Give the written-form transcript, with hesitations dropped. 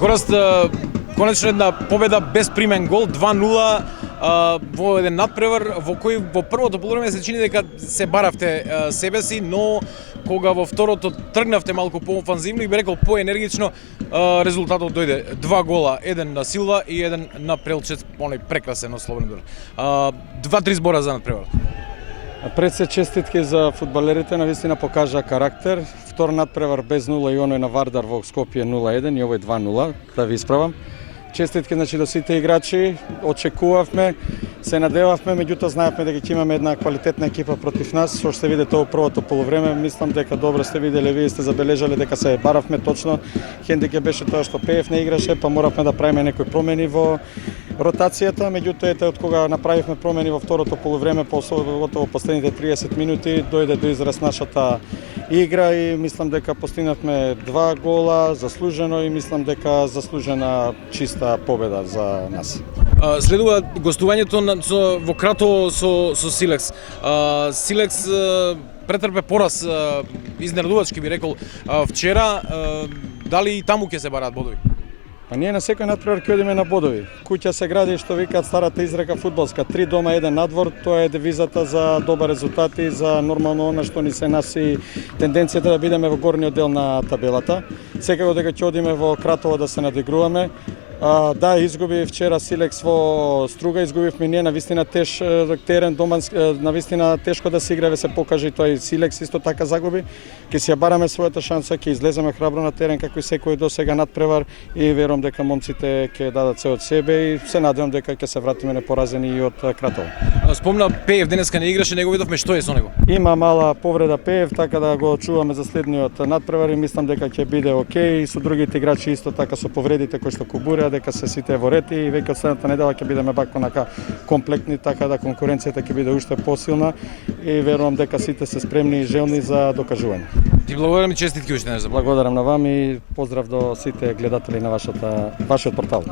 Гораст, конечно една победа без примен гол, 2-0 во еден надпревар во кој во првото полувреме се чини дека се баравте себе си, но кога во второто тргнавте малку по-офанзивно и би рекол по-енергично, резултатот дојде 2 гола, еден на Силва и еден на Прелчец, оној прекрасен ослободен удар. 2-3 збора за надпревар. Пред се честитки за фудбалерите, навистина покажа карактер. Втор надпревар без 0 и оној на Вардар во Скопје 0-1 и овој 2-0, да ви исправам. Честитки до сите играчи, очекувавме, се надевавме, меѓутоа знаевме дека ќе имаме една квалитетна екипа против нас, што ще видите во првото полувреме. Мислам дека добро сте виделе, вие сте забележале дека се баравме точно. Хендикеп беше тоа што Пеев не играше, па моравме да правиме некои промени во ротацијата, меѓутоа ете од кога направивме промени во второто полувреме, во последните 30 минути дојде до израз нашата игра и мислам дека постигнавме 2 гола заслужено и мислам дека заслужена чиста победа за нас. Следува гостувањето во Кратово со Силекс. Силекс претрпе пораз, изненадувачки би рекол вчера. Дали и таму ќе се бараат бодови? Па ние на секој надпревар ќе одиме на бодови. Куќа се гради, што викаат старата изрека фудбалска, 3 дома, 1 надвор, тоа е девизата за добар резултат и за нормално она што ни се наси тенденцијата да бидеме во горниот дел на табелата. Секако дека ќе одиме во Кратово да се надигруваме. Да, изгуби вчера Силекс во Струга, изгубивме ние на вистина теш терен домански, на вистина тешко да се игра, се покаже тој Силекс исто така загуби. Ќе си ја бараме својата шанса, ќе излеземе храбро на терен како и секој досега надпревар и верувам дека момците ќе дадат се од себе и се надевам дека ќе се вратиме непоразени и од Кратово. Спомна Пеев денеска не играше, него видовме, што е со него? Има мала повреда Пеев, така да го чуваме за следниот надпревар и мислам дека ќе биде окей. Со другите играчи исто така со повредите кои што Кубуреа, дека се сите во ред и веќе од следната недела ќе бидеме бак онака комплектни, така да конкуренцијата ќе биде уште посилна и верувам дека сите се спремни и желни за докажување. Ти благодарам и честитки уште не забравам. Благодарам на вам и поздрав до сите гледатели на вашиот портал.